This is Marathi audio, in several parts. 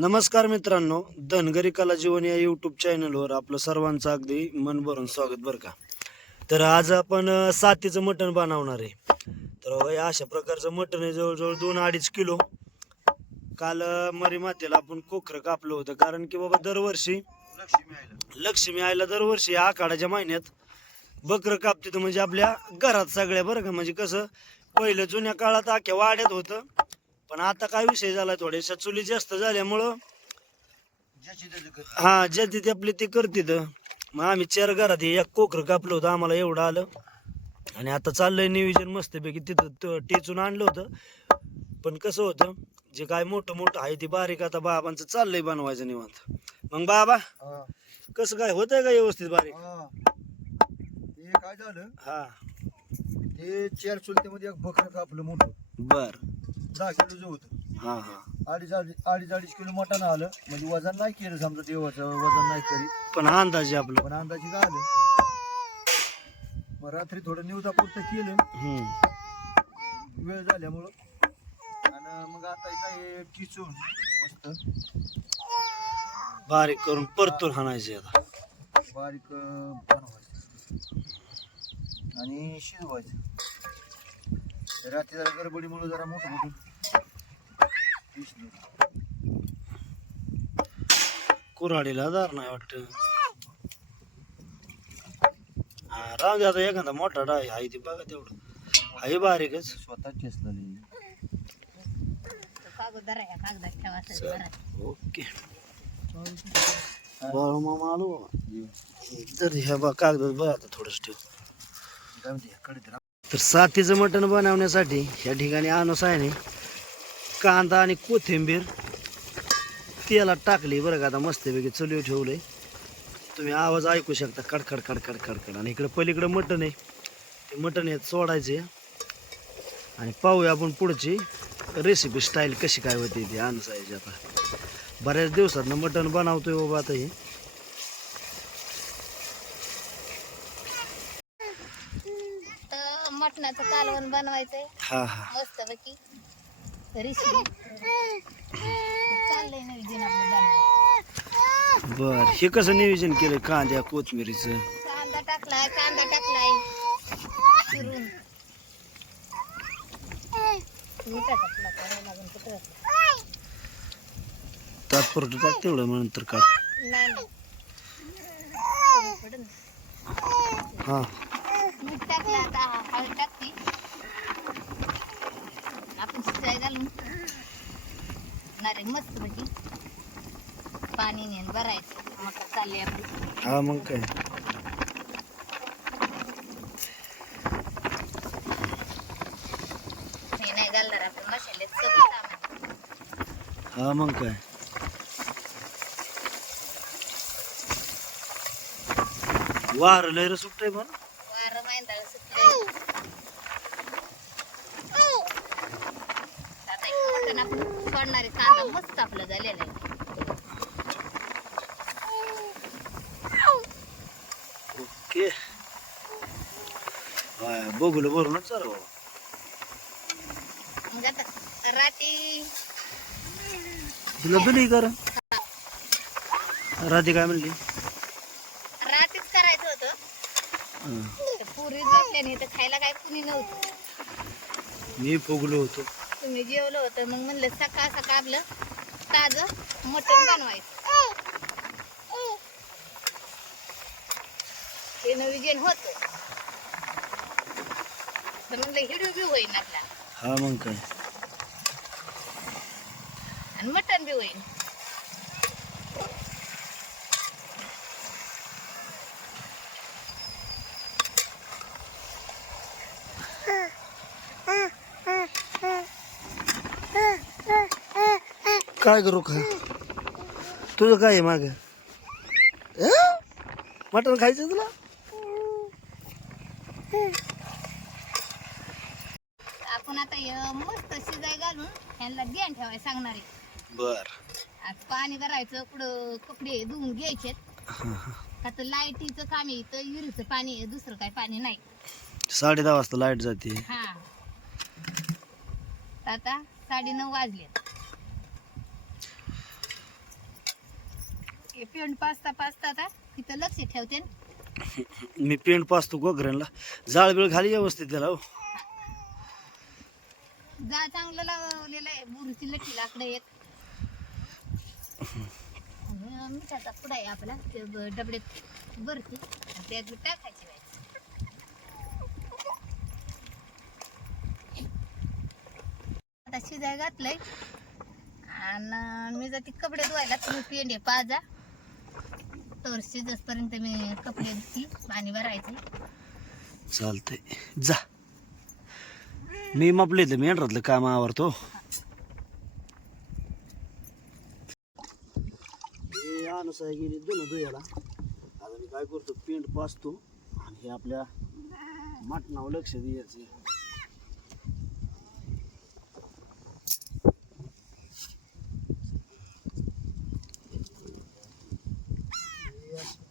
नमस्कार मित्रांनो, धनगरी कला जीवन या यूट्यूब चॅनलवर आपलं सर्वांचं अगदी मन भरून स्वागत बरं का. तर आज आपण सातीचं मटण बनवणार आहे. तर हे अशा प्रकारचं मटण आहे, जवळजवळ 2-2.5 किलो. काल मरी मातेला आपण कोकरं कापलं होतं, कारण की बाबा दरवर्षी लक्ष्मी आईला दरवर्षी आखाड्याच्या महिन्यात बकरं कापते, म्हणजे आपल्या घरात सगळ्या बरं का. म्हणजे कसं पहिलं जुन्या काळात अख्ख्या वाड्यात होतं, पण आता काय विषय झाला, थोड्याशा चुली जास्त झाल्यामुळं ज्याची ती आपली ती करते. मग आम्ही 4 घरात एक कोकरं कापलं होतं, आम्हाला एवढं आलं. आणि आता चाललंय नियोजन मस्तपैकी, तिथं टेचून आणलं होतं. पण कसं होतं, जे काय मोठं मोठं आहे ते बारीक आता बाबांचं चाललंय बनवायचं निवांत. मग बाबा कसं काय होतंय का व्यवस्थित बारीक? ते काय झालं, हा ते 4 चुलत्यामध्ये एक बकरं कापलं मोठं, बर 10 किलोचं होतं. हा हा अडीच किलो मटण आलं. म्हणजे वजन नाही केलं, समजा देवाचं वजन नाही करीत, पण अंदाजे आपलं पण अंदाजे झालं. मग रात्री थोडं निवदापुरतं केलं, वेळ झाल्यामुळं. आणि मग आता काय किचून मस्त बारीक करून परतून हाणायचे आता. बारीक बनवायचं आणि शिजवायचं. रात्री जरा गडबडीमुळे जरा मोठं मोठं कुऱ्हाडीला दार नाही वाटत. हा राहू दे, आता एखादा मोठा डाळ आहे ती बघा, तेवढं आहे बारीकच. स्वतः ठेसलेली. ओके बाळू मामा आलो तर ह्या बा कागद बघा आता थोडंच ठेव. तर सातीचं मटण बनवण्यासाठी ह्या ठिकाणी आणूस आहे कांदा आणि कोथिंबीर तेलात टाकली बरं का. आता मस्तपैकी चुलीवर ठेवलंय, तुम्ही आवाज ऐकू शकता, कडकड कडकड कडकड. आणि इकडं पलीकडं मटण आहे, ते मटण यात सोडायचे आणि पाहूया आपण पुढची रेसिपी स्टाईल कशी काय होती ती आणसायची. आता बऱ्याच दिवसात मटण बनवतोय बाबा. आता हे मटणाचं कालवण बनवायचंय हा हा मस्तपैकी रेसिपी चाललंय नियोजन आपलं बनवायचं. बर, हे कसं नियोजन केलं कांद्या कोथिंबीरीचं? कांदा टाकलाय चिरून मिठाचा पुडा करायला लागून कुठं तात्पुरतं टाक तेवढं, मग नंतर काढ. नाही पडून हा मीठ टाकलं. आता हळद टाकते आपण शिजाय घालून नारे मस्तपैकी पाणी नेन भरायचं. मटर चालले आपली. हा मग काय, हे नाही घालणार आपण मसाले सगळं सामान. हा मग काय. वार लय सुटतंय पण. वारं मैंदाळ सुटलंय. आता एक मटण आपण सोडणारे कांदा मस्त आपलं झालेला आहे. ओके बघूल भरूनच चालू बाबा. मग आता राती तुला दुनी कर राधी काय म्हणली? रातीच करायचं होतं. ते पुरी झोपल्याने तर खायला काय कुणी नव्हतं. मी फुगलो होतो. तुम्ही जेवलं होतं, मग म्हणलं सकाळ सकाळ आपलं ताजं मटण बनवायचं. हे नियोजन होतं, तर म्हणलं हिडू बी होईन आपला हा मग काय. आणि मटण बी होईन. काय करू का तुझं काय आहे माग? मटण खायचं तुला? आपण आता हे मस्त शिजाय घालून ह्यांना ध्यान ठेवायला सांगणार आहे. बर, आज पाणी भरायचं, कुठं कपडे धुवून घ्यायचे. आता लाईटीचं काम आहे, तर विहिरीचं पाणी आहे, दुसरं काय पाणी नाही. 10:30 वाजता लाईट जाते. हा आता 9:30 वाजले. पेंट पाचता आता तिथं लक्ष ठेवते न. मी पेंट पाचतो गोगऱ्यांना. जाळ बिळ घाली व्यवस्थित त्याला हो. जा चांगलं लावलेलं आहे बुरची लठी लाकडं एक मिठाचा पुडा आहे आपला ते डबड्यात भरती आणि त्यात टाकायची बाई. आता शिजाय घातलंय आणि मी जाते कपडे धुवायला. तुम्ही पेंडे पाजा तर शिजसपर्यंत मी कपडे धुती पाणी भरायचं. चालतंय जा. मी मापले तर मेंढरातलं काम आवरतो. अनुसाय गेली दोन धुयाला. आता मी काय करतो पेंट पाचतो आणि हे आपल्या मटणावर लक्ष द्यायचं.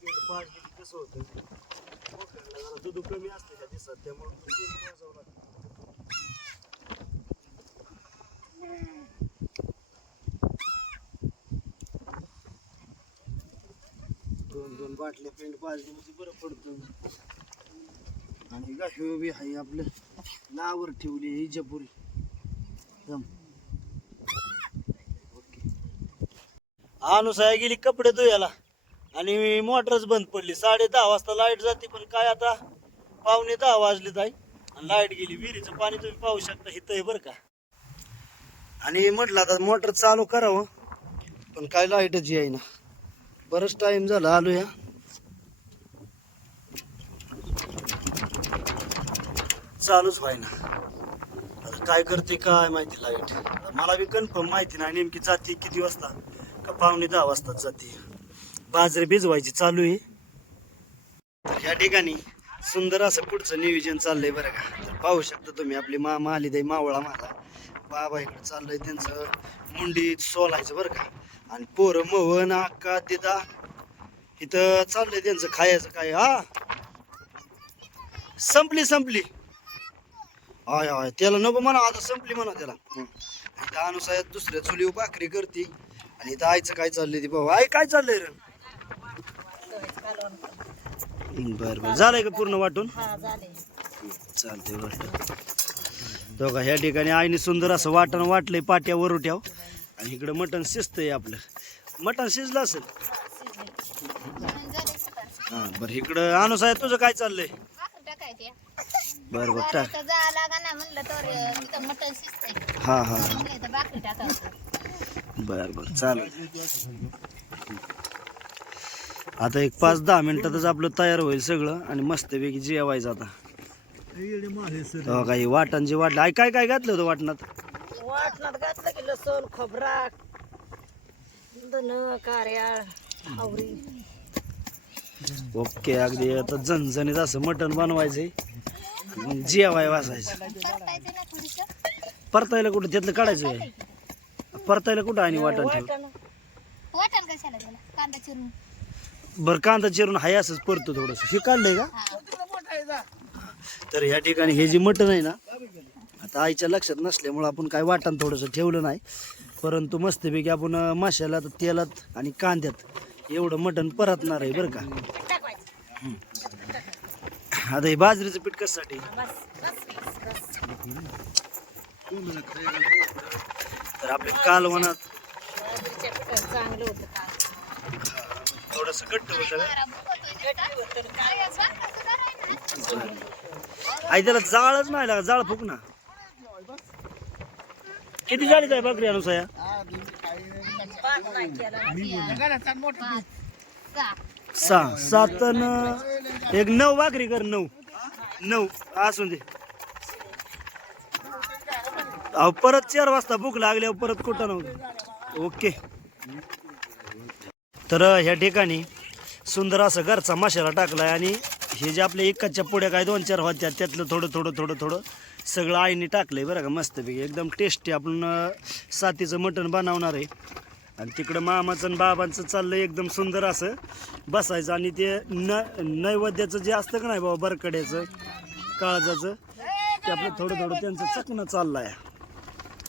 पेंट पाचली की कसं होतं दूध कमी असते ह्या दिवसात त्यामुळे दोन बाटल्या पेंट पाजली म्हणजे बरं पडतं. आणि गाठी बी आहे आपलं नावर ठेवली इजापुरी. ओके. अनुसाय गेली कपडे धुयाला आणि मोटरच बंद पडली. 10:30 वाजता लाईट जाते पण काय आता 9:15 वाजलेत आहे आणि लाईट गेली. विहिरीचं पाणी तुम्ही पाहू शकता इथं आहे बरं का. आणि म्हटलं आता मोटर चालू करावं पण काय लाईटच येईना. बरंच टाइम झाला आलो या. चालूच व्हाय ना. आता काय करते काय माहिती लाईट. मला बी कन्फर्म माहिती नाही नेमकी जाते किती वाजता का 9:15 वाजताच जाते. बाजरी भिजवायची चालू आहे. तर ह्या ठिकाणी सुंदर असं पुढचं नियोजन चाललंय बरं का. तर पाहू शकता तुम्ही आपली मामा आली दे मावळा माझा बाबा इकडे चाललंय त्यांचं मुंडी सोलायचं बरं का. आणि पोरं मोहन अक्का दिदा इथं चाललंय त्यांचं खायचं काय. हा संपली हाय हाय त्याला नको म्हणा आता संपली म्हणा त्याला. इथं अनुसाय दुसऱ्या चुलीवर भाकरी करते आणि इथं आईचं काय चाललंय ती भाऊ. आई काय चाललंय रे. बरं झालंय का पूर्ण वाटून. चालतंय वाटत. तो का ह्या ठिकाणी आईने सुंदर असं वाटण वाटलंय पाट्या वरुट्याव आणि इकडं मटण शिजतंय आपलं. मटण शिजलं असेल. हा बरं इकडं अनुसाय तुझं काय चाललंय. बरं बरं टाक. हा हा बरं चालेल. आता एक 5-10 मिनिटातच आपलं तयार होईल सगळं आणि मस्तपैकी जेवायचं आता. काही वाटण जे वाटलं आई काय काय घातलं होतं वाटणात. घातलं की लसूण खोबरा धन कार्याळ आवरी. ओके अगदी आता झणझणीत असं मटण बनवायचंय मग जेवाय वाजायचं. परतायला कुठं त्यातलं काढायचं. परतायला कुठं आणि वाटण ठेव. वाटण कशाला त्याला कांदा चिरून. बरं कांदा चिरून हाय असंच परतो थोडंसं. हे काढलंय का. तर ह्या ठिकाणी हे जे मटण आहे ना आता आईच्या लक्षात नसल्यामुळं आपण काय वाटण थोडंसं ठेवलं नाही. परंतु मस्तपैकी आपण मसाल्यात तेलात आणि कांद्यात एवढं मटण परतणार आहे बरं का. आता हे बाजरीचं पीठ कशासाठी. तर आपल्या कालवणात चांगलं होतं थोडस घट्ट होतं. आई त्याला जाळच नाही लागा. जाळ फुक ना. किती झाली काय बकरी अनुसाया. 6 7 एक 9 भाकरी कर. 9 असून दे. अहो परत 4 वाजता भूक लागल्यावर परत कुठं नव्हतं. ओके. तर ह्या ठिकाणी सुंदर असं घरचा मसाला टाकलाय आणि हे जे आपल्या एकाच्या पुड्या काय 2-4 होत्या त्यातलं थोडं सगळं आईने टाकलंय बरं का. मस्तपैकी एकदम टेस्टी आपण सातीचं मटण बनवणार आहे. आणि तिकडं मामाचं आणि बाबांचं चाललंय एकदम सुंदर असं बसायचं आणि ते नैवेद्याचं जे असतं का नाही बाबा बरकड्याचं काळजाचं ते आपलं थोडं त्यांचं चकणं चाललंय.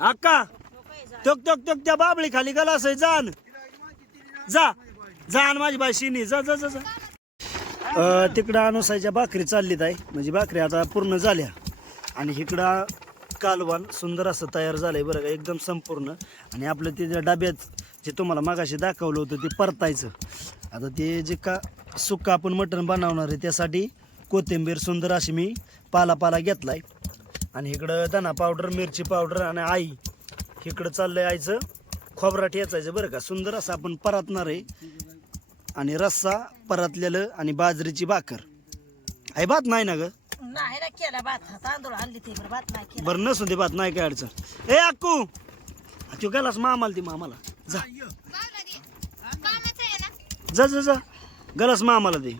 अक्का तोक त्या बाबळी खाली गेला असं जाण जा जा आण माझी बाई शिनी जा जा जा जा. तिकडं अनुसाच्या भाकरी चाललीत आहे म्हणजे भाकरी आता पूर्ण झाल्या आणि इकडं कालवण सुंदर असं तयार झालंय बरं का एकदम संपूर्ण. आणि आपलं ते ज्या डब्यात जे तुम्हाला मागाशी दाखवलं होतं ते परतायचं. आता ते जे का सुक्का आपण मटण बनवणार आहे त्यासाठी कोथिंबीर सुंदर अशी मी पाला घेतलाय. आणि इकडं धना पावडर मिरची पावडर आणि आई इकडं चाललंय आईचं खोबरा ठेचायचं बरं का. सुंदर असं आपण परतणार आहे आणि रस्सा परतलेलं आणि बाजरीची भाकर आहे. भात नाही ना ग नाही ना केला भात तांदूळ आणली ते बरं भात नाही केला. बरं नसून दे भात नाही काय अडचण. ए अक्कू तू गेलास मामाला ती मामाला जा कामाचं आहे ना. जा जा जा गलास मामाला दे.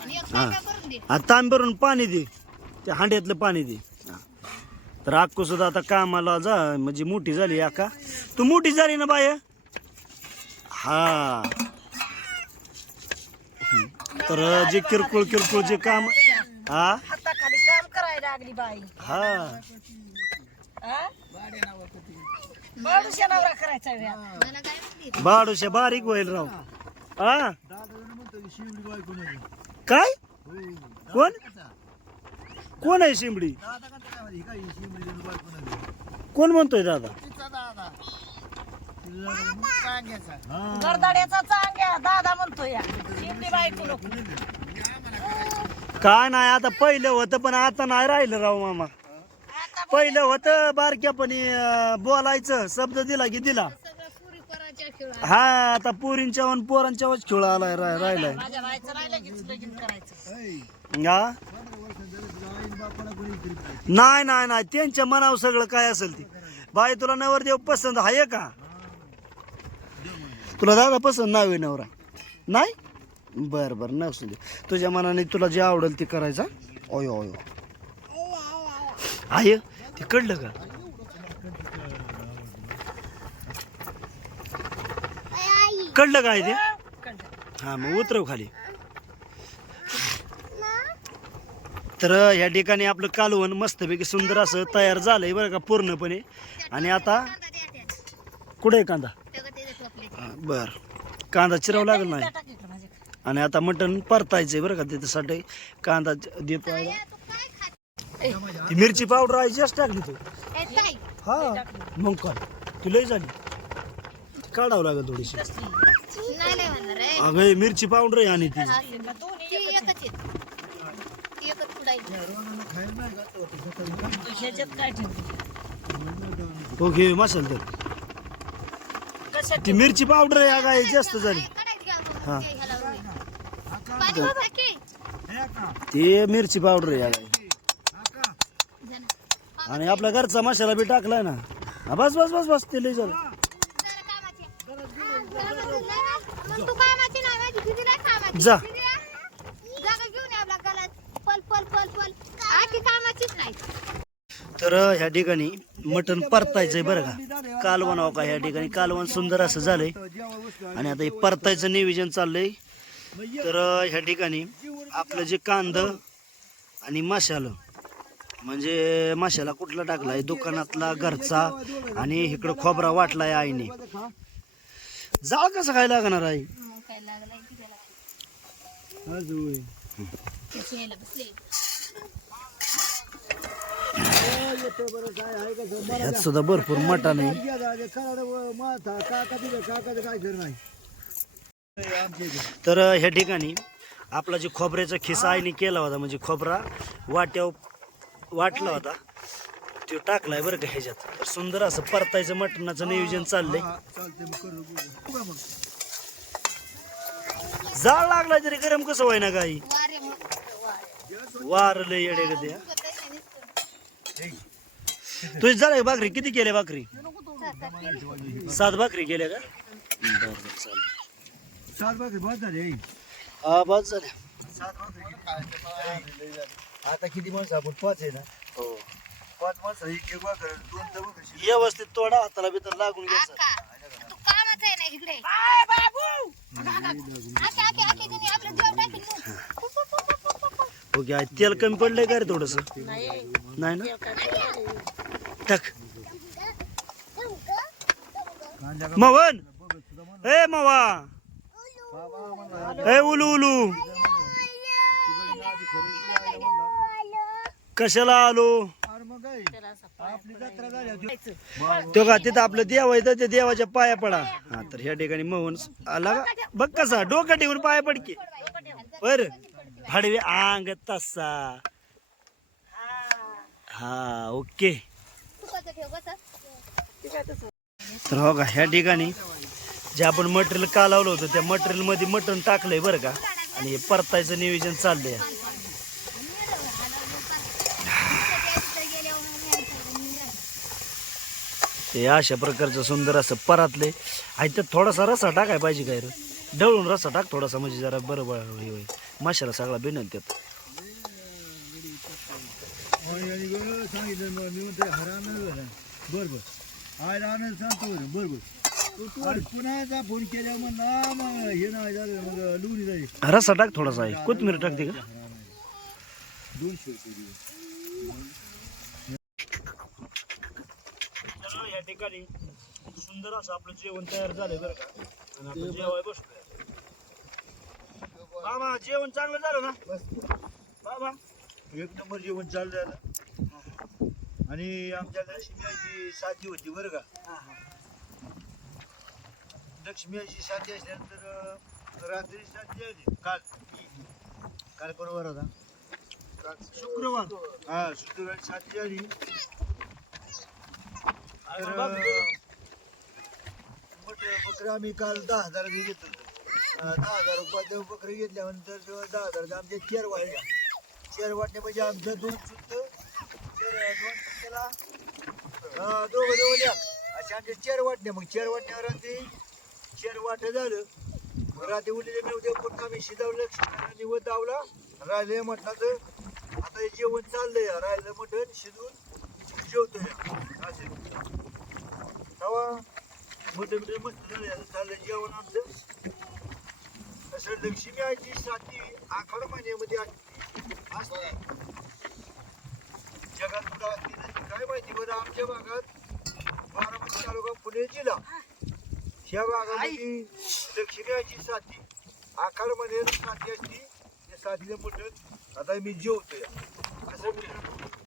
आणि एक हा. तांब्या भरून दे. आता तांब भरून पाणी दे त्या हांड्यातलं पाणी दे. हा. तर अक्कू सुद्धा आता कामाला जा म्हणजे मोठी झाली आका. तू मोठी झाली ना बाय. हा तर जे किरकोळ जे काम हा हाताखाली काम करायला लागली बाई. हा हा? बाळूशा नवरा करायचा व्या. मला काय माहिती. बाडूशा बारीक होईल राव. हा दादा म्हणतो शिवडी बायको नाही. काय कोण कोण आहे शिंबडी दादा का काय माहिती काय शिवडी बायको नाही. कोण म्हणतोय दादा. तिचा दादा कांग्याचा. गरदाड्याचा चांग्या दादा म्हणतो या शिंपली बायको नको. काय नाही आता पहिलं होतं पण आता नाही राहिलं राव मामा. आता पहिलं होतं बारक्यापणी बोलायचं शब्द दिला की दिला. सगळं पुरी पराच्या खेळ. हा आता पोरींच्या वन पोरांच्या वच खेळ आलाय राहिलाय. माझ्या बायचं राहिलं कीच लगीन करायचं. हा नाही नाही नाही त्यांच्या मनावर सगळं काय असेल ते. बाई तुला नवरदेव पसंत आहे का. तुला दादा पसंत नाही नवरा नाही. बर बर नसू दे तुझ्या मनाने तुला जे आवडेल ते करायचा. ओयो ओयो आहे ते कळलं का. कळलं काय ते. हा मग उतरव खाली. तर या ठिकाणी आपलं कालवण मस्तपैकी सुंदर असं तयार झालंय बरं का पूर्णपणे. आणि आता कांदा द्या त्यात. कुठे आहे कांदा. सगळं त्याच्यात टोपले. हा, बर कांदा चिरावं लागेल नाही. टाक इकडं माझ्या. आणि आता मटण परतायचंय बरं का त्याच्यासाठी कांदा देतो. तू काय खात. ती मिरची पावडर आहे जास्त टाकली तू. ए, ताई. हा मग काय तू लय झाली काढावं लागेल थोडीशी. नाही लय म्हणणार रे. अगं हे मिरची पावडर आहे आणि ती ती एकच आहे. ती एकच कुडायची. ह्याच्यात काय ठेवलं ओके मसाल तर कशात ती मिरची पावडर आहे अगं हे जास्त झाली. काढायची आपण. हा. ते ह्याला वळून. पाणी भर की. ते मिरची पावडर आहे अगं. जण. आणि आपल्या घरचा मसाला बी टाकलाय ना. हा, बस बस बस बस ते लय झालं. जरा कामाची. मग तू कामाची नाही माझी किती नाही कामाची. जा. जागा घेऊन ये आपला गलात. पल पल पल पल. आधी कामाचीच नाही. तर ह्या ठिकाणी मटण परतायचंय बरं का. कालवण हो का ह्या ठिकाणी कालवण सुंदर असं झालंय. आणि आता हे परतायचं नियोजन चाललंय. तर ह्या ठिकाणी आपलं जे कांदा आणि मसाला म्हणजे मसाला कुठला टाकलाय दुकानातला घरचा आणि इकडं खोबरा वाटलाय आईने. जाळ कसं काय लागणार आहे. मग काय लागलाय की त्याला. अजून त्याची ह्याला बसले. ह्यात सुद्धा भरपूर मटण आहे. तर ह्या ठिकाणी आपला जे खोबऱ्याचा खिसा आईने केला होता म्हणजे खोबरा वाटला होता तो टाकलाय बरं का ह्याच्यात. तर सुंदर असं परतायचं मटणाचं नियोजन चाललंय. जाळ लागला तरी गरम कसं व्हाय ना गाई. वारे मग. वार लय येडे कधी. तुझी झालं भाकरी किती केल्या भाकरी. 7 भाकरी केल्या का. बरं बरं चालेल. 7 भाकरी बस झाले. हा बस झाल्या. आता किती माणसं आपण 5 आहे ना. हो 5 माणसं एक एक भाकर 2 तर भाकर. व्यवस्थित तोडा हाताला बितर लागून घ्यायचं. आका, तू कामाचं आहे ना इकडे. बाय बाबू आके आके आके तिने आपलं देव टाकेल मग. ओके आहे तेल कमी पडलंय का रे थोडस. नाही नाही ना टाक कांद्या मवन ए मावा ए उलू उलू कशाला आलो अरे मग काय आपली जत्रा झाली तो का तिथं आपलं देव आहे तर त्या देवाच्या पाया पडा हा तर ह्या ठिकाणी मोहन आला का बघ कसा डोकं ठेवून पाया पडके बर भाडवे अंग तसा हा ओके तुपाचं ठेव कसं तर हो का ह्या ठिकाणी जे आपण मटेरियल कालवलं होतं त्या मटेरियल मध्ये मटण टाकलंय बरं का आणि हे परतायचं नियोजन चाललंय ते अशा प्रकारचं सुंदर असं परातले आणि त्यात थोडासा रसा टाकाय पाहिजे काय रे ढवळून रसा टाक थोडासा म्हणजे जरा बरं होईल मसाला सगळा बिनल त्यात सांगितलं मी म्हणतो हरानं बरोबर आयला आणायला सांगतो बरोबर पुन्हा फोन केल्या म्हणला मग हे नाही झालं मग लुणी जाईल रसा टाक थोडासा आहे कोथमीर टाकते का 200 रुपये या ठिकाणी सुंदर असं आपलं जेवण तयार झालंय बरं का आणि आपण जेवाय बसतोय बाबा जेवण चांगलं झालं ना बाबा एक नंबर जेवण चालू झालं आणि आमच्या लक्ष्मीची साथी होती बरं का लक्ष्मीची साथी असल्यानंतर रात्री साथी आली काल कोणावर होता शुक्रवार हा शुक्रवारी साथी आली तर बकरं आम्ही काल 10,000 घेतलं होतं 10,000 रुपयाचे बकरी घेतल्यानंतर 10,000 आमच्या चेअर वाढल्या चेअर वाटणे म्हणजे आमचं 2 सुद्धा चेअर दोघं असे आमचे चेअर वाटणे मग चेअर वाटण्यावर रात्री चेअर वाटं झालं मग रात्री उरलेले नव्हते पण आम्ही शिजवलं शिजवलं निवड दावला राहिले म्हटलं आता हे जेवण चाललंय राहिलं मटण शिजवून जेवतोय असे तवा मोठे मोठे मस्त झाले चाललं जेवण आमचं असं लक्ष्मी आईची साथी आखाड महिन्यामध्ये असते जगात कुठं असते नसते काय माहिती बरं आमच्या भागात बारामती तालुका पुणे जिल्हा ह्या भागामध्ये लक्ष्मी आईची साथी आखाड मध्ये साथी असते त्या साथीचं मटण आता मी जेवतोय असं